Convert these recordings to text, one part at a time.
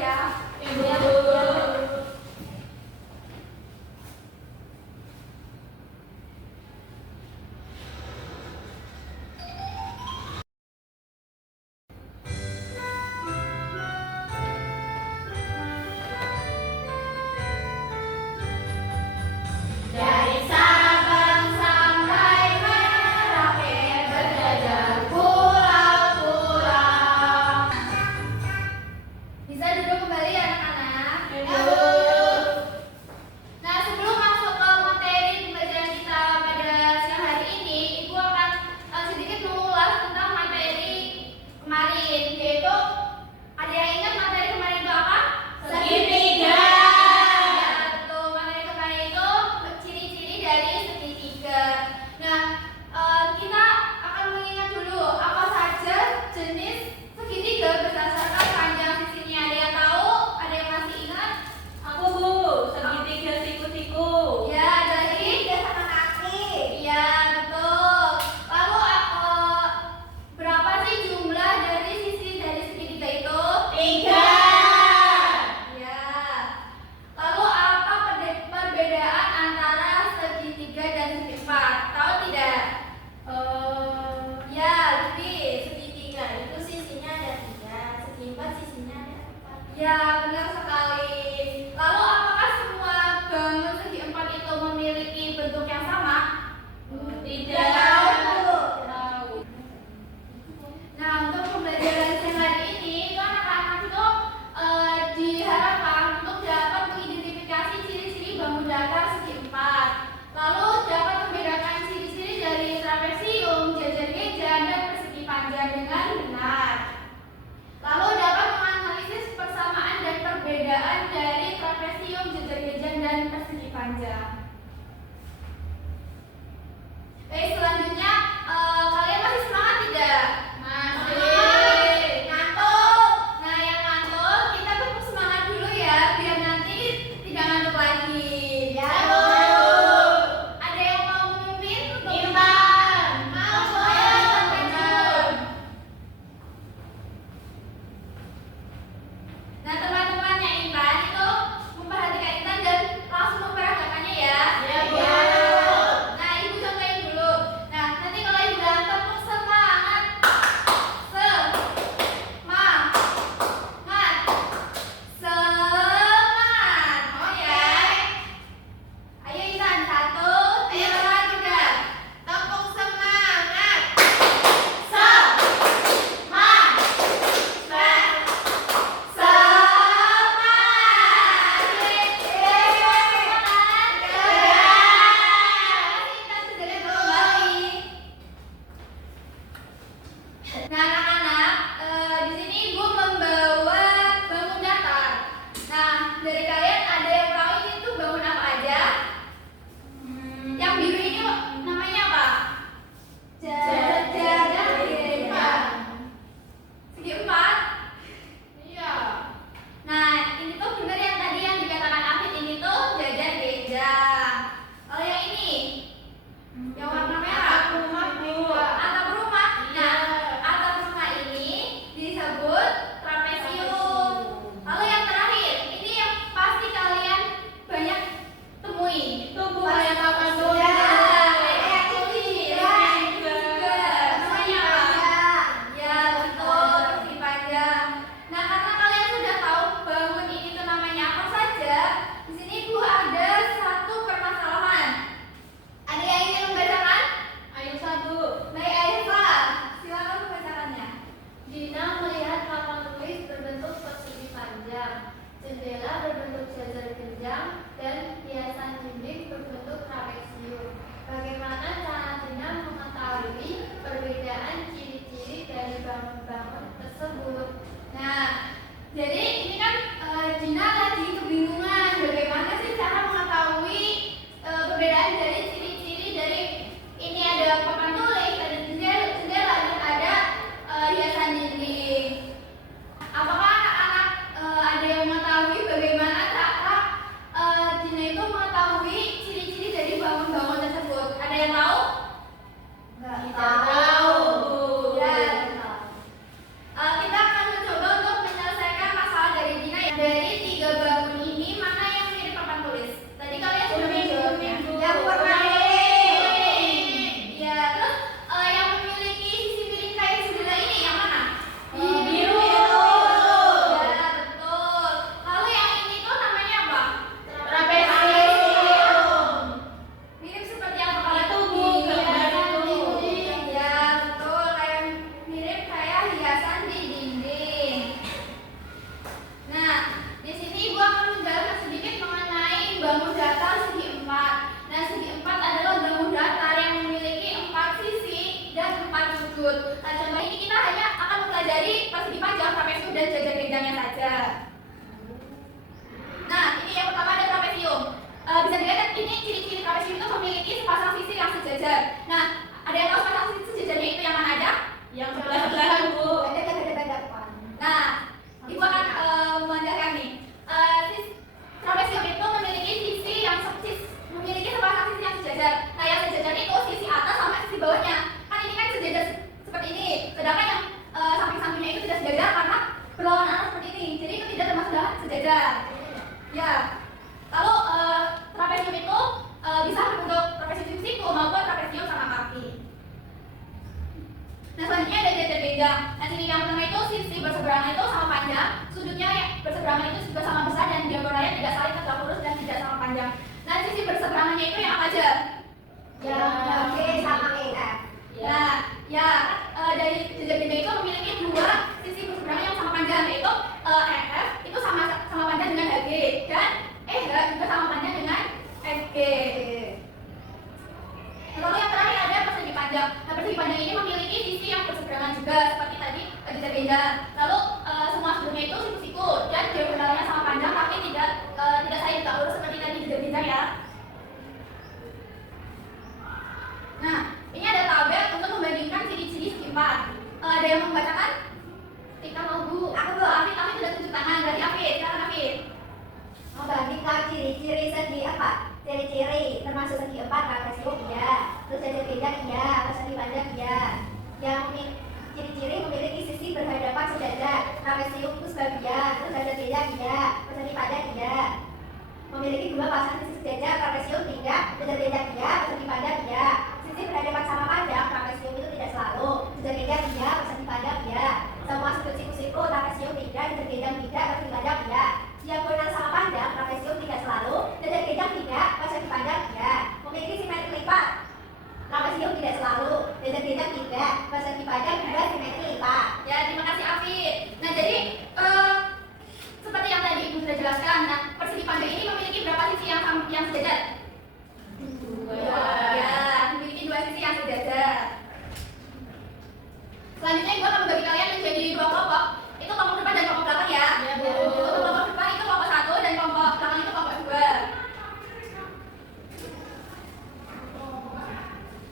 ya. Ibu. Dari Sabang sampai Merauke berjajar pulau-pulau. Bisa duduk kembali anak-anak. Nah, sebelum masuk ke materi pembelajaran kita pada siang hari ini, Ibu akan sedikit mengulas tentang materi kemarin, yaitu ada yang ingat materi kemarin itu apa? Segitiga. Ya, betul. Materi kemarin itu ciri-ciri dari segitiga. Nah, kita akan mengingat dulu apa saja jenis segitiga berdasarkan panjang sisinya. Ada yang tahu? Ada yang masih ingat? Aku Bu, segitiga siku-siku. Ya, ada lagi? Sama kaki. Iya, betul. Lalu berapa sih jumlah dari sisi dari segitiga itu? 3. Ya. Lalu apa perbedaan antara segitiga dan segi empat? Tahu tidak? Ya, lebih. Segitiga itu sisinya ada 3, segi 4 sisinya ada 4. Ya, benar sekali. Lalu apakah semua bangun segi empat itu memiliki bentuk yang sama? Tidak. Tahu. Nah, untuk pembelajaran siang hari ini, itu anak-anak itu diharapkan untuk dapat mengidentifikasi ciri-ciri bangun datar segi empat. Lalu dapat membedakan ciri-ciri dari trapesium, jajar geja, dan persegi panjang dengan benar. Lalu dapat menganalisis persamaan dan perbedaan dari trapesium, jajar geja, dan persegi panjang. Oke, selanjutnya kalian masih semangat tidak? Masih. Ngantuk. Nah, yang ngantuk kita tepuk semangat dulu ya, biar nanti tidak ngantuk lagi. Ya, Bu. Bu. Ada yang mau memimpin untuk Intan. Mau, boleh. Intan. Nah, teman-temannya Intan itu memperhatikan Intan dan langsung memperagakannya ya. dari tiga bangun ini mana yang mirip papan tulis? Tadi kalian sudah menjawabnya. Yang warna Ya, terus yang memiliki sisi miring kayak jendela ini yang mana? Biru. Ya, betul. Lalu yang ini tuh namanya apa? Trapesium. Mirip seperti apa kalau Itu, Bu, gambar itu. Ya, betul. Kayak mirip kayak hiasan di dinding. Nah, di sini Ibu akan menjelaskan sedikit mengenai bangun datar segi empat. Nah, segi empat adalah bangun datar yang memiliki 4 sisi dan 4 sudut. Nah, contoh ini kita hanya akan mempelajari persegi panjang, trapesium dan jajar-jajarnya saja. Nah, ini yang pertama ada trapesium. Bisa dilihat ini ciri-ciri trapesium itu memiliki sepasang sisi yang sejajar. Nah, ada yang tahu sepasang sisi sejajarnya itu yang mana aja? Yang sebelah-sebelahan, Bu. ada depan. Nah, Ibu akan menjelaskan nih. Trapesium itu memiliki sisi yang memiliki sepasang sisi yang sejajar. Nah, yang sejajar itu sisi atas sama sisi bawahnya. Kan ini kan sejajar seperti ini. Sedangkan yang samping-sampingnya itu tidak sejajar karena berlawanan arah seperti ini. Jadi itu tidak termasuk dalam sejajar. Ya. Lalu trapesium itu bisa berbentuk trapesium siku maupun trapesium sama kaki. Nah, selanjutnya ada jajar-jajar. Nah, sini yang pertama itu sisi berseberangan itu sama panjang, sudutnya yang berseberangan itu juga sama besar dan diagonalnya tidak saling tegak lurus dan tidak sama panjang. Nah, sisi berseberangannya itu yang apa aja? Yang B sama E. Nah, ya dari jajar-jajar itu memiliki 2 sisi berseberangan yang sama panjang, yaitu EF itu sama panjang dengan HG dan EH juga sama panjang dengan FG. Lalu yang terakhir ada persegi panjang. Nah, persegi panjang ini memiliki sisi yang berseberangan juga seperti tadi jajar-jajar. Lalu semua sudutnya itu siku-siku dan diagonalnya sama panjang tapi tidak saling tegak lurus seperti tadi jajar-jajar ya. Nah, ini ada tabel untuk membandingkan ciri-ciri segi empat. Ada yang mau membacakan? Tika mau Bu? Aku Bu. Afid sudah tunjuk tangan dari Afid. Silakan Afid. Membandingkan ciri-ciri segi apa? Ciri-ciri termasuk segi empat trapesium iya, terus jajar-jajar iya, persegi panjang iya. Yang ciri-ciri memiliki sisi berhadapan sejajar, trapesium itu sebagian, terus jajar-jajar iya, persegi panjang iya. Memiliki 2 pasang sisi sejajar, trapesium tidak, jajar-jajar iya, persegi panjang iya. Sisi berhadapan sama panjang, trapesium itu tidak selalu, jajar-jajar iya, persegi panjang iya. Semua sudut siku-siku, trapesium tidak, jajar-jajar tidak, persegi panjang iya. Diagonal sama panjang, trapesium tidak selalu, jajar-jajar tidak, persegi panjang iya. Memiliki simetri lipat, trapesium tidak selalu, jajar-jajar tidak, persegi panjang juga simetri lipat. Ya, terima kasih Afid. Nah, jadi seperti yang tadi Ibu sudah jelaskan, nah persegi panjang ini memiliki berapa sisi yang sejajar? 2. Ya, memiliki 2 sisi yang sejajar. Selanjutnya Ibu akan membagi kalian menjadi 2 kelompok. Itu kelompok depan dan kelompok belakang ya. Ya, Bu. Untuk kelompok depan itu kelompok 1 dan kelompok belakang itu kelompok 2.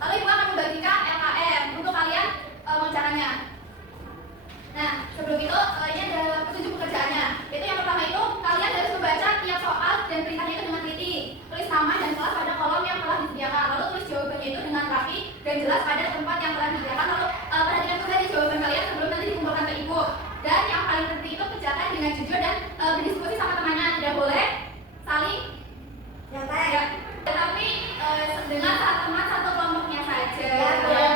Lalu Ibu akan membagikan LKM untuk kalian caranya. Nah, sebelum itu ini ada petunjuk pekerjaannya. Itu yang pertama itu kalian harus membaca tiap soal dan perintahnya itu dengan teliti. Tulis nama dan kelas pada kolom yang telah disediakan. Lalu tulis jawabannya itu dengan rapi dan jelas pada tempat yang telah disediakan. Lalu perhatikan kembali jawaban kalian sebelum nanti dikumpulkan ke Ibu. Dan yang paling penting itu kerjakan dengan jujur dan berdiskusi sama temannya. Tidak boleh saling Nyontek. ya, tetapi dengan teman satu kelompoknya saja. Ya,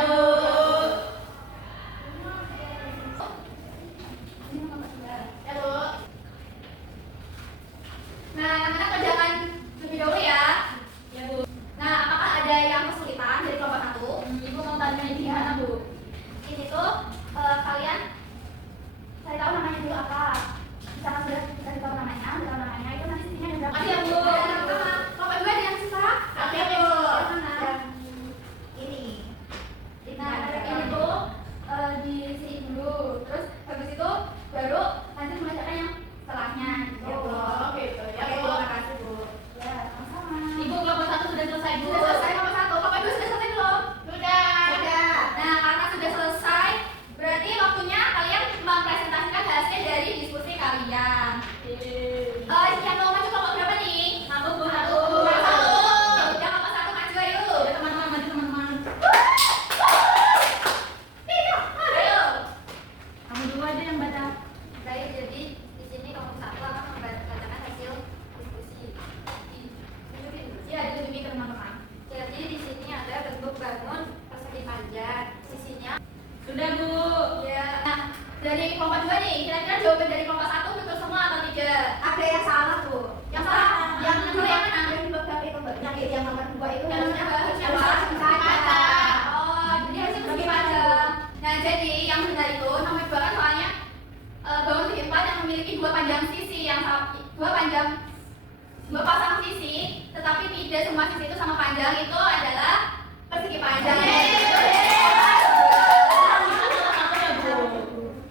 Bu. Ya, Bu. Nah, anak-anak kerjakan lebih dahulu ya. Ya, Bu. Nah, apakah ada yang kesulitan dari kelompok 1? Ibu mau tanya di mana, Bu? Ini tuh kalian cari tahu namanya dulu apa. Misalkan sudah cari tahu namanya, itu nanti sisinya ada berapa? Ada, Bu. Kelompok 2 ada yang susah? Ada, Bu. Yang mana? Yang ini. Nah, ini tuh diisi dulu. Terus habis itu baru nanti mengerjakan yang setelahnya. Ya, Bu. Oh, gitu. Ya, Oke, Bu. terima kasih, Bu. Ya, sama-sama. Ibu kelompok 1 sudah selesai, Bu. Sudah selesai kelompok 1. Kelompok 2 sudah selesai belum? Sudah. Sudah. Nah, karena sudah selesai, berarti waktunya kalian mempresentasikan hasil dari diskusi kalian. Yang mau maju kelompok berapa nih? Satu, Bu. Satu. Satu. Yang kelompok 1 maju ayo. Ya, teman-teman, maju teman-teman. Ayo. Kamu dulu aja yang baca. Baik, jadi di sini kelompok 1 akan membaca dua panjang, dua pasang sisi, tetapi tidak semua sisi itu sama panjang, itu adalah persegi panjang.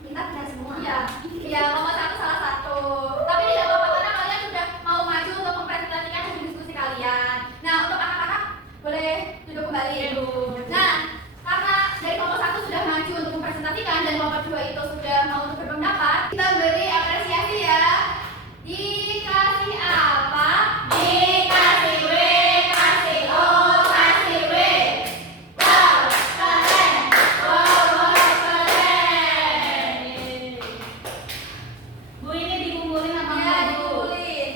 Kita benar semua. Iya, iya, nomor satu salah satu. Tapi tidak apa-apa karena kalian sudah mau maju untuk mempresentasikan hasil diskusi kalian. Nah, untuk anak-anak boleh duduk kembali. Nah, karena dari kelompok satu sudah maju untuk mempresentasikan dan kelompok dua itu sudah mau untuk berpendapat, kita beri apresiasi ya. Dikasih apa? Dikasih W, kasih O, kasih W. Wow, keren. Wow, keren. Bu, ini dikumpulin apa Ya, enggak, Bu? dikumpulin.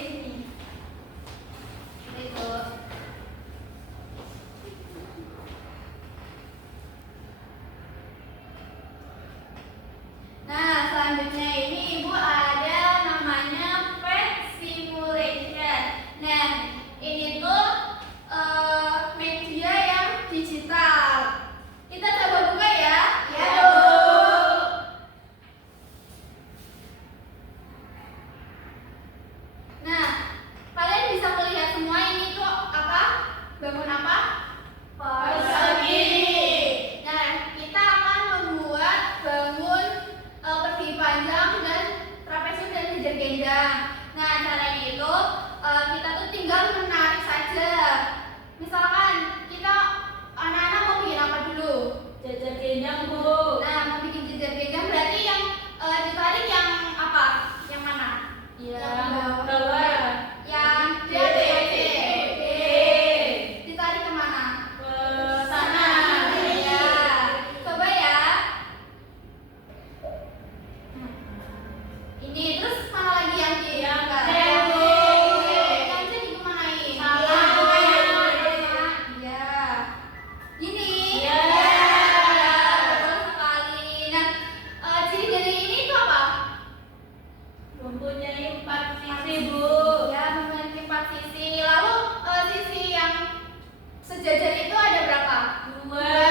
Itu. Nah, selanjutnya ini Ibu ada namanya pet simulation. Nah, ini tuh media yang digital. Kita coba buka ya. Ya, Bu. Nah, kalian bisa melihat semua ini tuh apa? Bangun apa? Persegi. Nah, kita akan membuat bangun persegi panjang dan trapesium dan jejer genjang. Nah, caranya itu kita tuh tinggal menarik saja. Misalkan kita anak-anak mau bikin apa dulu? Jajar genjang, Bu. Nah, mau bikin jejer genjang berarti yang ditarik yang apa? Yang mana? Iya, Yang bawah. Yang D, B, C, D. Ditarik kemana? Ke sana. Ya. Coba ya. Ini terus mana lagi yang di? Yang enggak? C, Bu. Yang C dikemanain? Salah. Iya. Ini. Iya. Ya, betul sekali. Nah, ciri dari ini itu apa? Mempunyai 4 sisi, Bu. Ya, memiliki 4 sisi. Lalu sisi yang sejajar itu ada berapa? 2.